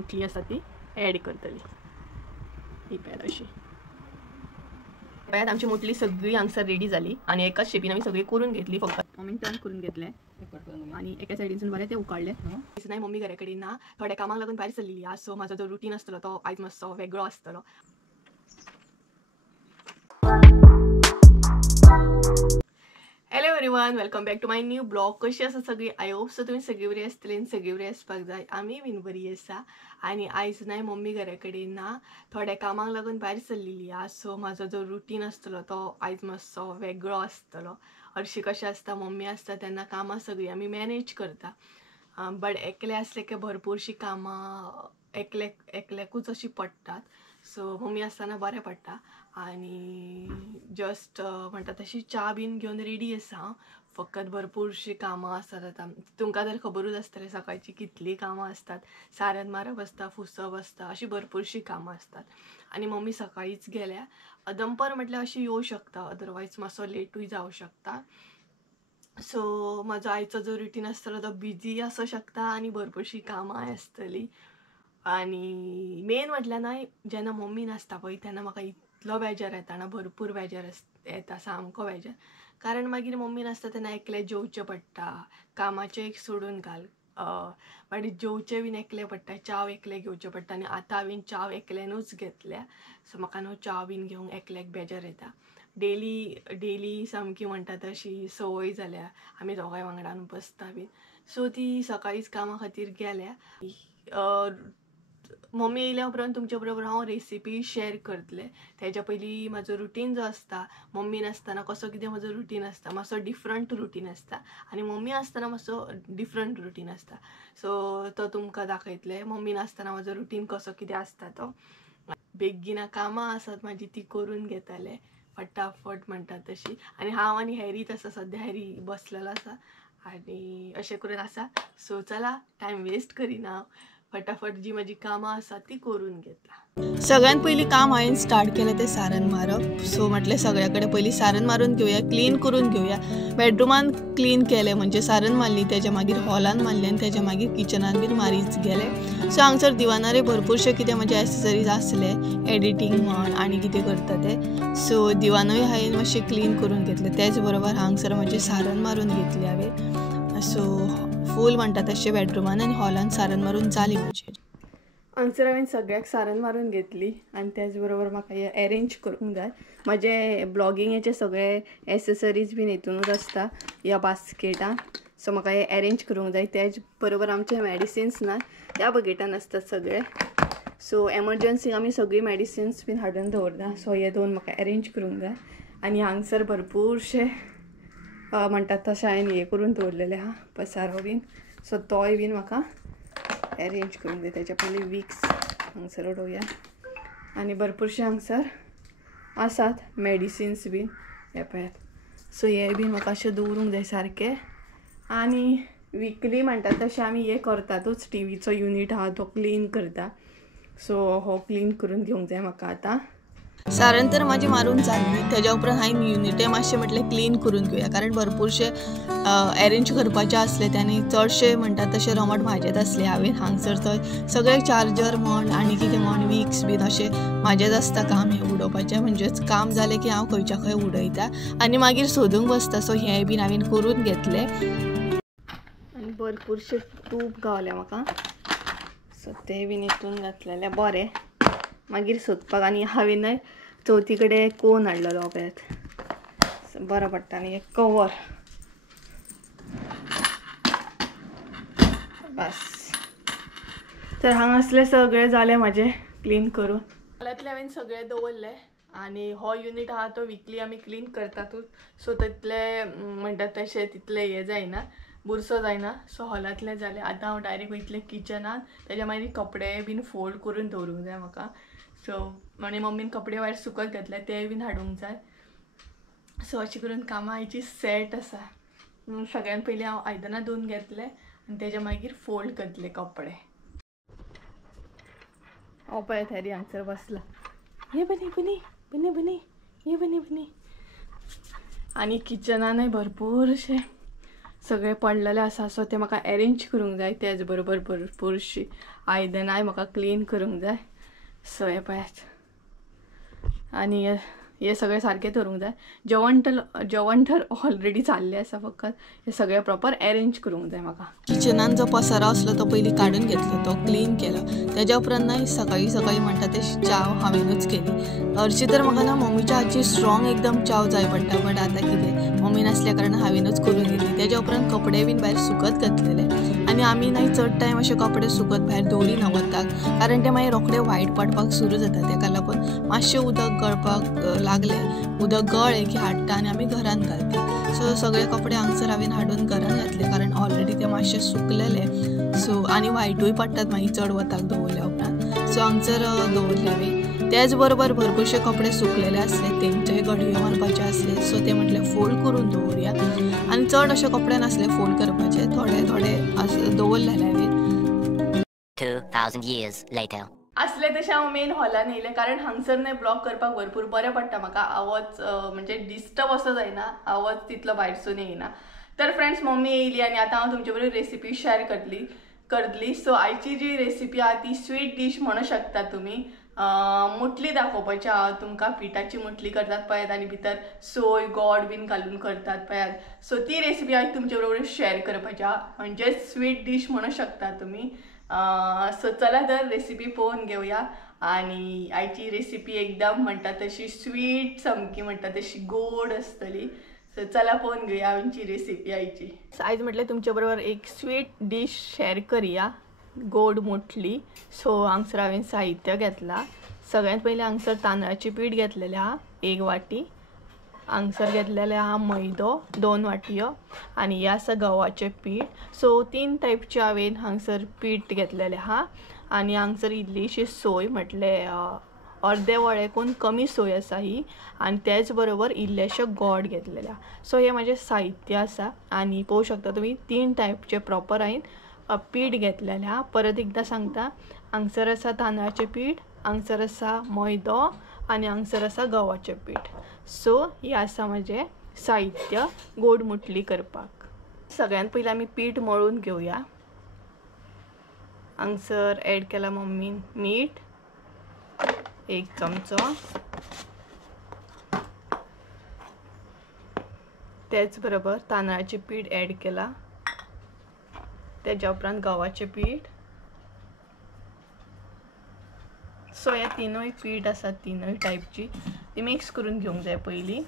मुटली आसा ती ॲड करतली ही पॅड अशी पॅड आमची मुटली सगळी हांगसर रेडी जाली आणि एकाच शेपीन आमी सगळी करून घेतली फक्त मम्मीन टर्न करून घेतले आणि एका सायडीनसून बरें ते उकाडले नाही मम्मी घरा कडेन ना थोड्या कामाक लागून भायर सरलेली आज सो म्हाजो जो रुटीन आसतलो तो आयज मातसो वेगळो आसतलो hello everyone welcome back to my new blog कशी आसा सगळी आय होप सो तुमी सगळी बरी आसतली आनी सगळी बरी आसपाक जाय आमी बीन बरी आसा आणि आयज नाही मम्मी घरा कडेन ना थोड्या कामाक लागून भायर सरलेली आज सो म्हाजो जो रुटीन आसतलो तो आयज मातसो वेगळो आसतलो हरशी कशें आसता मम्मी आसता तेन्ना कामां सगळी आमी मॅनेज करता बट एकले आसले की भरपूरशी कामां एकल्याकूच अशी पडटात सो मम्मी आसतना बरें पडटा आणि जस्ट म्हणटा तशी च्या बीन घेवन रेडी आसा फकत भरपूरशी कामां आसतात आतां तुमकां तर खबरूच आसतलें सकाळची कितली कामां आसतात सारण मारप आसता फुसप आसता अशी भरपूरशी कामां आसतात आणि मम्मी सकाळीच गेल्या दनपार म्हटल्यार अशी येवं शकता अदरवायज मातसो लेटूय जावं शकता सो म्हाजो आयचो जो रुटीन आसतलो तो बिजी आसूं शकता आनी भरपूरशी कामां आसतली आणि मेन म्हटल्यार ना जेन्ना मम्मी नासता पळय तेन्ना म्हाका इतलो बेजार येता ना भरपूर बेजार येता सामको बेजार कारण मागीर मम्मी नासता तेन्ना एकलें जेवचें पडटा कामाचें एक सोडून घाल मागीर जेवचें बीन एकलें पडटा च्या एकलें घेवचें पडटा आनी आतां हांवें च्या एकल्यानूच घेतल्या सो म्हाका न्हू च्या बीन घेवंक एकल्याक बेजार येता डेली सामकी म्हणटा तशी संवय जाल्या आमी दोगांय वांगडान बसता बीन सो ती सकाळीच कामा खातीर गेल्या मम्मी येयल्या उपरांत तुमचे बरोबर हांव रेसिपी शेअर करतलें तेज्या पयलीं म्हाजो रुटीन जो आसता मम्मी नासतना कसो कितें म्हजो रुटीन आसता मातसो डिफरंट रुटीन आसता आनी मम्मी आसतना मातसो डिफरंट रुटीन आसता सो तो तुमकां दाखयतलें मम्मी नासतना म्हजो रुटीन कसो कितें आसता तो बेगीना कामां आसात म्हाजी ती करून घेताले फटाफट म्हणटा तशी आनी हांव आनी हॅरीच आसा सद्या हॅरी बसलेलो आसा आनी अशें करून आसा सो चला टायम वेस्ट करिना फटाफट जी माझी कामां आसा ती करून घेता सगळ्यात पयलीं काम हांवें स्टार्ट केलें तें सारण मारप सो म्हटलें सगळ्या कडेन पयलीं सारण मारून घेवया क्लीन करून घेवया बेडरूमान क्लीन केलें म्हणजे सारण मारली तेज्या मागीर हॉलान मारलें आनी तेज्या मागीर किचनान बीन मारीच गेलें सो हांगसर दिवानारे भरपूरशे कितें म्हजे एसेसरीज आसले एडिटींग म्हण आनी कितें करता तें सो दिवानूय हांवें मातशें क्लीन करून घेतलें तेच बरोबर हांगसर म्हजें सारण मारून घेतलें हांवें सो फूल म्हणटा तशें बेडरूमान आनी हॉलान सारण मारून जाली म्हजी हांगसर हांवें सगळ्याक सारण मारून घेतली आनी त्याच बरोबर म्हाका हे अरेंज करूंक जाय म्हजे ब्लॉगिंगेचे सगळे एसेसरीज बीन हितूनूच आसता ह्या बास्केटान सो म्हाका हे अरेंज करूंक जाय तेच बरोबर आमचे मेडिसिन्स ना त्या बकेटान आसतात सगळे सो एमर्जन्सीक आमी सगळी मेडिसिन्स बीन हाडून दवरता सो हे दोन म्हाका अरेंज करूंक जाय आनी हांगसर भरपूरशे म्हणटात तशें हांवें हे करून दवरलेले आहा पसारो बीन सो तोय बीन म्हाका अरेंज करूंक जाय तेच्या पयलीं विक्स हांगसर उडोवया आनी भरपूरशे हांगसर आसात मेडिसिन्स बीन हे पळयात सो हे बीन म्हाका अशें दवरूंक जाय सारकें आनी विकली म्हणटात तशें आमी हे करतातूच टीव्हीचो युनीट आहा तो क्लीन करता सो हो क्लीन करून घेवंक जाय म्हाका आतां सारण तर माझी मारून जाल्ली तेज्या उपरांत हांवें युनिटे मातशें म्हटलें क्लीन करून घेवया कारण भरपूरशे अरेंज करपाचें आसलें आनी चडशे म्हणटात तशें रमट म्हाजेच आसले हांवें हांगसर थंय सगळे चार्जर म्हण आनी कितें म्हण विक्स बीन अशें म्हाजेच आसता काम हें उडोवपाचें म्हणजेच काम जालें की हांव खंयच्या खंय उडयता आनी मागीर सोदूंक बसता सो हें बीन हांवें करून घेतलें आनी भरपूरशे तूप गावलें म्हाका सो तें बीन हितून घातलेलें बरें मागीर सोदपाक आनी हांवें चवथी कडेन कोन हाडलेलो पळयात बरो पडटा आनी एक कवर बस तर हांगासले सगळे जाले म्हाजे क्लीन करून हालांतले हांवें सगळे दवरले आनी हो युनीट आहा तो विकली आमी क्लीन करतातूच सो तितले म्हणटात तशें तितले हे जायना बुरसो जायना सो हॉलांतले जाले आतां हांव डायरेक्ट वयतलें किचनान तेज्या मागीर कपडे बीन फोल्ड करून दवरूंक जाय म्हाका सो आनी मम्मीन कपडे भायर सुकत घातले ते बीन हाडूंक जाय सो अशें करून कामां आयची सेट आसा सगळ्यान पयलीं हांव आयदनां धुवन घेतले आनी तेज्या मागीर फोल्ड करतले कपडे हांव पळयत हॅरी हांगसर बसला ये बनी बनी बनी बनी ये बनी बनी आनी किचनानय भरपूरशे सगळे पडलेले आसा सो ते म्हाका अरेंज करूंक जाय. त्याच बरोबर भरपूरशी आयदनांय म्हाका क्लीन करूंक जाय. सो हे पळयात आनी हे सगळे सारखे करूंक जाय. जेवण तर ऑलरेडी चालले आसा, फक्त हे सगळे प्रॉपर अरेंज करूंक जाय म्हाका. किचनान जो पसारा असलो तो पयलीं काडून घेतलो, तो क्लीन केलो. तेज्या उपरांत ना सकाळी म्हणटा तशी चाव हांवेनूच केली. हरशी तर म्हाका ना मम्मीच्या हातची स्ट्रॉंग एकदम चाव जाय पडटा, बट आतां कितें मम्मी नासल्या कारण हांवेनूच करून घेतली. तेज्या उपरांत कपडे बीन भायर सुकत घातलेले आनी आमी नाही चड टायम अशे कपडे सुकत भायर दवरिना वताक, कारण ते मागीर रोखडे वायट पडपाक सुरू जाता. तेका लागून मातशें उदक गळपाक लागलें, उदक गळ्ळें की हाडटा आनी आमी घरान घालता. सो सगळे कपडे हांगसर हांवेन हाडून घरान घातले, कारण ऑलरेडी ते मातशे सुकलेले. सो आनी वायटूय पडटात मागीर चड वताक दवरल्या उपरांत. सो हांगसर दवरले हांवें. त्याच बरोबर भरपूरशे कपडे सुकलेले आसले, तेंचेय घडयो मारपाचे आसले. सो ते म्हटले फोल्ड करून दवरुया. आनी चड अशे कपडे नासले फोल्ड करपाचे, थोडे दवरलेले हांवें. 2000 years later. असले तशें हांव मेन हॉलान येयलें, कारण हांगसर न्हय ब्लॉग करपाक भरपूर बरें पडटा म्हाका. आवाज म्हणजे डिस्टर्ब असो जायना, आवाज तितलो भायरसून येयना. तर फ्रेंड्स मम्मी येयली आनी आतां हांव तुमचे बरोबर रेसिपी शेअर करतली. सो आयची जी रेसिपी आहा ती स्वीट डीश म्हणू शकता तुमी. मुटली दाखोवपाची हांव तुमकां. पिठाची मुटली करतात पळयात आनी भितर सोय गोड बीन घालून करतात पळयात. सो ती रेसिपी आज तुमचे बरोबर शेअर करपाची आहा, म्हणजे स्वीट डीश म्हणू शकता तुमी. सो चला तर रेसिपी पळोवन घेवया. आनी आयची रेसिपी एकदम म्हणटा तशी स्वीट, सामकी म्हणटा तशी गोड आसतली. सो चला पळोवन घेवया आमची रेसिपी आयची. आयज म्हटलें तुमचे बरोबर एक स्वीट डीश शेअर करुया, गोड मुटली. सो हांगसर हांवें साहित्य घेतला. सगळ्यांत पयलीं हांगसर तांदळाची पीठ घेतलेलें आहा 1 वाटी. हांगसर घेतलेले आहा मैदो 2 वाटयो आनी हे आसा गव्हाचें पीठ. सो 3 टायपचे हांवें हांगसर पीठ घेतलेलें आहा. आनी हांगसर इल्लीशी सोय म्हटले अर्दे वळेकून कमी सोय आसा ही. आनी त्याच बरोबर इल्लेशे गोड घेतलेले आहा. सो हे म्हाजें साहित्य आसा. आनी पळोवंक शकता तुमी 3 टायपचे प्रॉपर हांवें पीठ घेतलेलें आहा. परत एकदां सांगता, हांगसर आसा तांदळाचें पीठ, हांगसर आसा मैदो आनी हांगसर आसा गव्हाचें पीठ. सो हे आसा म्हजें साहित्य गोड मुटली करपाक. सगळ्यांत पयलीं आमी पीठ मळून घेवया. हांगसर एड केला मम्मीन मीठ 1 चमचो. त्याच बरोबर तांदळाचें पीठ एड केला. तेज्या उपरांत गव्हाचें पीठ. सो हे तिनूय पीठ आसा, तिनूय टायपची ती मिक्स करून घेवंक जाय पयलीं.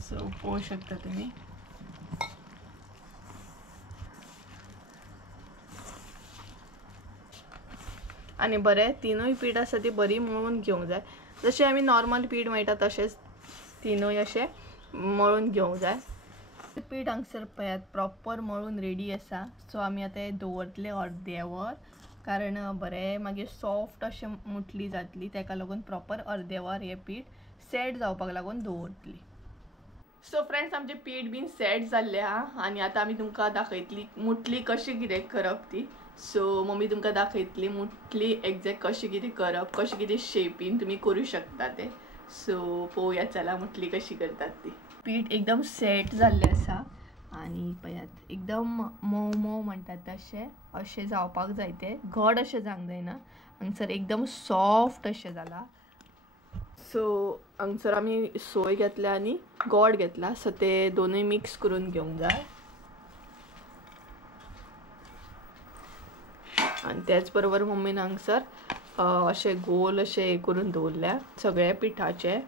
सो पळोवंक शकता तुमी. आनी बरें तिनूय पीठ आसा ती बरी मळून घेवंक जाय. जशें आमी नॉर्मल पीठ मेळटा तशेंच तिनूय अशें मळून घेवंक जाय. पीठ हांगसर पळयात प्रॉपर मळून रेडी आसा. सो आमी आतां हें दवरतले अर्दे वर, कारण बरें मागीर सॉफ्ट अशें मुटली जातली. तेका लागून प्रॉपर अर्दे वर हें पीठ सेट जावपाक लागून दवरतली. सो फ्रेंड्स आमचें पीठ बीन सेट जाल्लें आहा. आनी आतां आमी तुमकां दाखयतली मुटली कशी कितें करप ती. सो मम्मी तुमकां दाखयतली मुटली एग्जॅक्ट कशी कितें करप, कशी कितें शेपीन तुमी करूं शकता ते. सो पळोवया चला मुटली कशी करतात ती. पीठ एकदम सेट जाल्लें आसा आनी पळयात एकदम मोव म्हणटात तशें अशें जावपाक जाय. तें घड अशें जावंक जायना. हांगसर एकदम सॉफ्ट अशें जाला. सो हांगसर आमी सोय घेतल्या आनी गोड घेतला. सो ते दोनूय मिक्स करून घेवंक जाय. आनी त्याच बरोबर मम्मीन हांगसर अशें गोल अशें करून दवरल्या सगळ्या पिठाचे.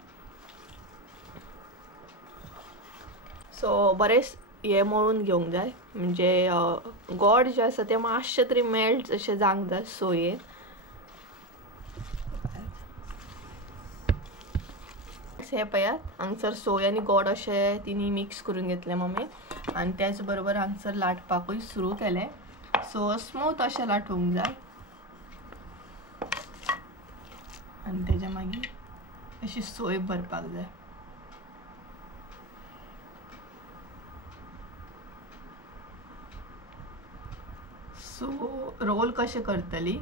सो बरें हे मळून घेवंक जाय, म्हणजे गोड जे आसा ते मातशें तरी मेल्ट अशें जावंक जाय सोयेन. हे पळयात हांगसर सोय आनी गोड अशें तिनी मिक्स करून घेतले मम्मी. आनी त्याच बरोबर हांगसर लाटपाकूय सुरू केलें. सो स्मूथ अशें लाटूंक जाय. आनी तेज्या मागीर अशी सोय भरपाक जाय. सो रोल कशे करतली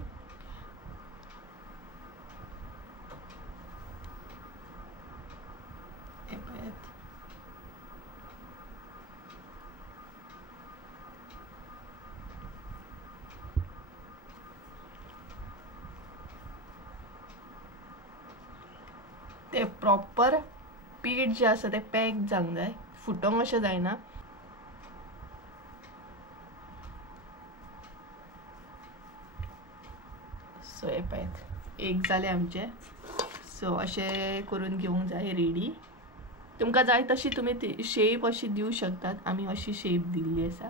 ते प्रॉपर पीठ जे आसा ते पॅक जावंक जाय, फुटोंक अशें जायना. सो हे पळयात एक जाले आमचे. सो अशें करून घेवंक जाय रेडी. तुमकां जाय तशी तुमी ती शेप अशी दिवं शकतात. आमी अशी शेप दिल्ली आसा.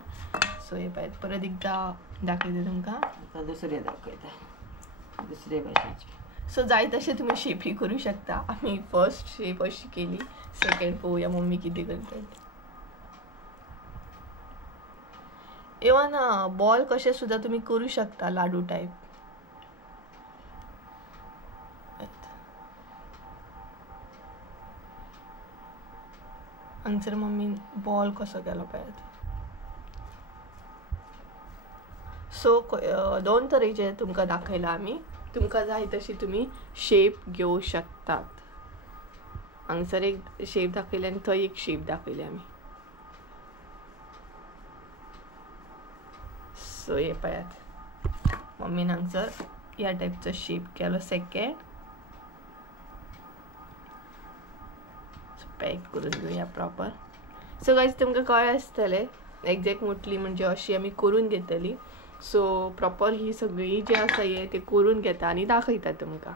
सो हे पळयात परत एकदा दाखयता तुमकां. दुसरे दाखयता दुसरे भाशेचे. सो जाय तशें तुमी शेपी करूं शकता. आमी फर्स्ट शेप अशी केली. सेकंड पळोवया मम्मी कितें करतात. इवन बॉल कशे सुद्धा तुमी करूं शकता लाडू टायप. हांगसर मम्मी बॉल कसो केलो पळयात. सो दोन तरेचे तुमकां दाखयला आमी. तुमकां जाय तशी तुमी शेप घेवं शकतात. हांगसर एक शेप दाखयली आनी थंय एक शेप दाखयली आमी. सो हे पळयात मम्मीन हांगसर ह्या टायपचो शेप केलो सेकंड. पॅक करून घेवया प्रॉपर. सो गायज तुमकां कळ्ळें आसतलें एग्जॅक्ट मुटली म्हणजे अशी आमी करून घेतली. सो प्रॉपर ही सगळी जी आसा हे ते करून घेता आनी दाखयता तुमकां.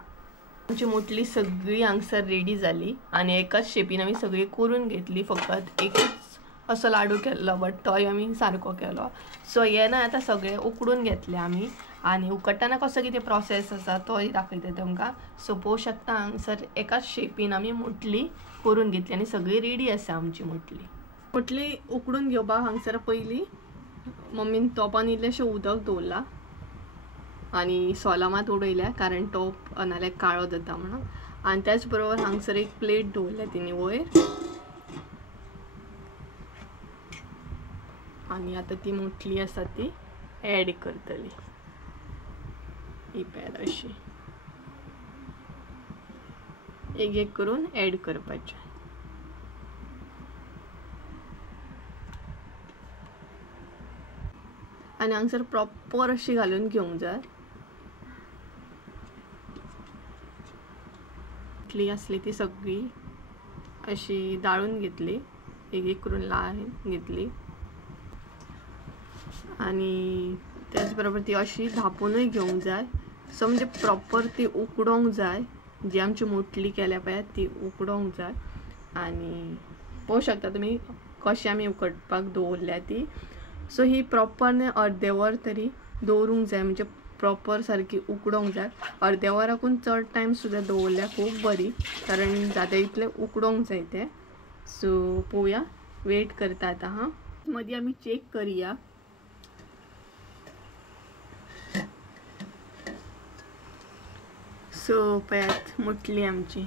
आमची मुटली सगळी हांगसर रेडी जाली आनी एकाच शेपीन आमी सगळी करून घेतली. फकत एकच असो लाडू केल्लो बट तोय आमी सारको केलो. सो हे ना आतां सगळे उकडून घेतले आमी आनी उकडटाना कसो कितें प्रोसेस आसा तोय दाखयता तुमकां. सो पळोवं शकता हांगसर एकाच शेपीन आमी मुटली करून घेतली आनी सगळी रेडी आसा आमची मुटली. मुटली उकडून घेवपाक हांगसर पयलीं मम्मीन तोपान इल्लेशें उदक दवरला आनी सोला मात उडयल्या कारण टोप नाल्यार काळो जाता म्हणून. आनी त्याच बरोबर हांगसर एक प्लेट दवरल्या तेणी वयर आनी आतां ती मुटली आसा ती एड करतली. ही पॅड अशी एक एक करून एड करपाचें. आनी हांगसर प्रॉपर अशी घालून घेवंक जाय. मुटली आसली ती सगळी अशी दाळून घेतली. एक एक करून लायन घेतली आनी त्याच बरोबर ती अशी धापूनय घेवंक जाय. सो म्हणजे प्रॉपर ती उकडोंक जाय. जी आमची मुटली केल्या पळय ती उकडोंक जाय. आनी पळोवं शकता तुमी कशी आमी उकडपाक दवरल्या ती. सो ही प्रॉपर अर्दे वर तरी दवरूंक जाय म्हणजे प्रॉपर सारकी उकडोंक जाय. अर्दे वराकून चड टायम सुद्दां दवरल्यार खूब बरी कारण जाता इतलें उकडोंक जाय तें. सो पळोवया वेट करता आतां हां. मदीं आमी चेक करया. सो पळयात मुटली आमची.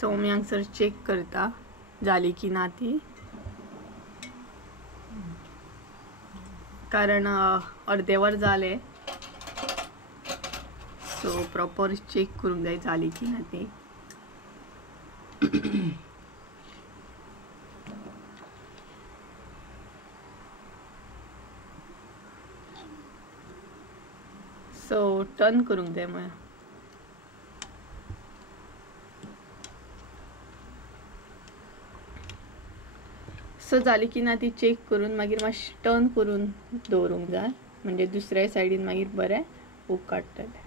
सो आमी हांगसर चेक करता जाली की ना ती कारण अर्दे वर जाले. सो प्रॉपर चेक करूंक जाय जाली की ना ती. सो टर्न करूंक जाय म्हळ्यार सो जाली की ना ती चेक करून मागीर मातशी टर्न करून दवरूंक जाय म्हणजे दुसऱ्या सायडीन मागीर बरें उकडटलें.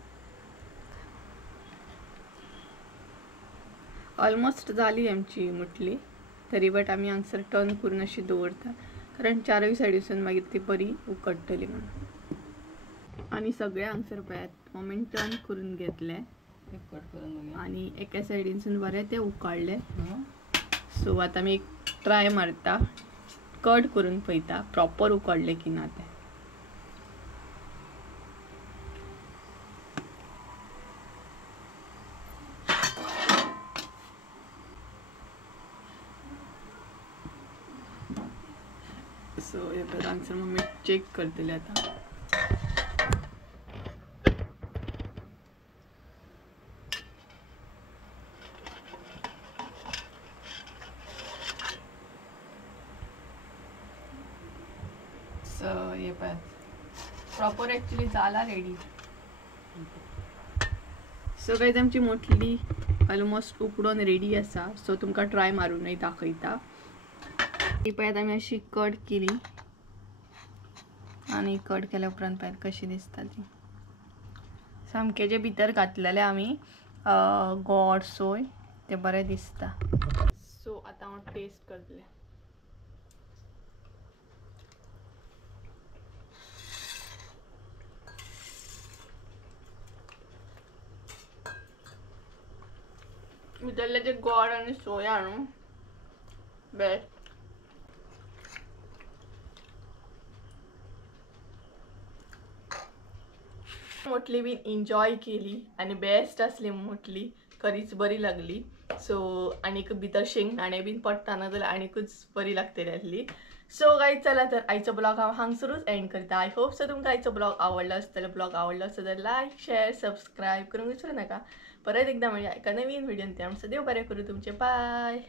ऑलमोस्ट जाली आमची मुटली तरी बट आमी हांगसर टर्न करून अशी दवरता कारण चारूय सायडीसून मागीर ती बरी उकडटली म्हणून. आनी सगळे हांगसर पळयात मम्मीन टर्न करून घेतले आनी एका सायडीनसून बरें ते उकडले. सो आतां आमी एक ट्राय मारता कट करून पळयता प्रॉपर उकडले की ना ते. सो हे पळय हांगसर मम्मी चेक करतली आतां. हे पण प्रॉपर ॲक्च्युली जाला रेडी. सो गाईज आमची मोटली ऑलमोस्ट उकडून रेडी असा. सो तुमकां ट्राय मारूनय दाखयता. ही पळय आमी अशी कट केली आणि कट केल्या उपरांत पळय कशी दिसता ती. सामके जे भितर घातलेले आमी गोड सोय ते बरें दिसता. सो आतां हांव टेस्ट करतलें. भितरले जे गोड आणि सोय न्हू बेस्ट. मोटली बीन एन्जॉय केली आणि बेस्ट असली मोटली. खरीच बरी लागली. सो आनीक भितर शेंगदाणे बीन पडटाना जाल्यार आनीकूच बरी लागतली आसली. सो गाईज चला तर आयचो ब्लॉग हांव हांगसरूच एंड करता. आय होप सो तुमकां आयचो ब्लॉग आवडलो आसतलो. ब्लॉग आवडलो आसत तर लायक शेअर सबस्क्राईब करूंक विसरू नका. परत एकदा म्हणजे एका नवीन व्हिडिओन ते आमचं देव बरें करू तुमचे. बाय.